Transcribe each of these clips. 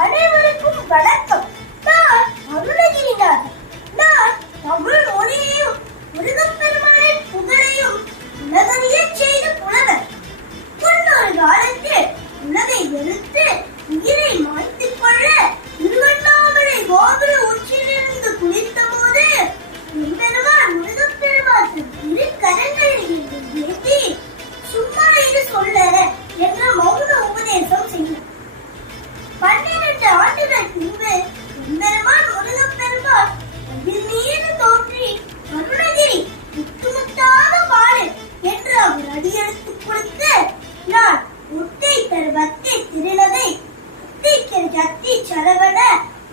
அனைவருக்கும் வணக்கம். நான் அருணகிரிநாதன். நான் தமிழ் மொழியையும் முருகப்பெருமானின் புகழையும் உலகறியச் செய்த புலவர். முன்னொரு காலத்தில் உலகை வெறுத்து உயிரை மாய்த்துக் கொள்ள திருவண்ணாமலை கோபுர உச்சியிலிருந்து குளித்த போது எம்பெருமான் முருகப்பெருமான் இரு கரங்களில் ஏந்தி சும்மா இது சொல்ல என்ற மௌன உபதேசம் செய்தார். 12 ஆண்டுகள் பின்பு எம்பெருமான் முருகப்பெருமான் அதில் மீது தோன்றி அருணகிரி முத்துமுத்தாக பாடு என்று அவர் அடியெடுத்துக் கொடுக்க, நான் முத்தை தருவத்தை திருநகை முத்திக்கு ஜத்தி சரவண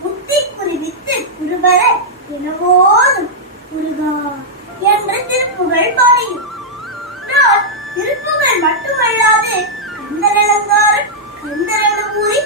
முத்தி குறிவித்து குருபர எனவோதும் முருகா என்று திருப்புகழ் பாடுகிறேன். நான் திருப்புகழ் மட்டுமல்லாது கந்தரலங்காரன் கந்தரனுபூரி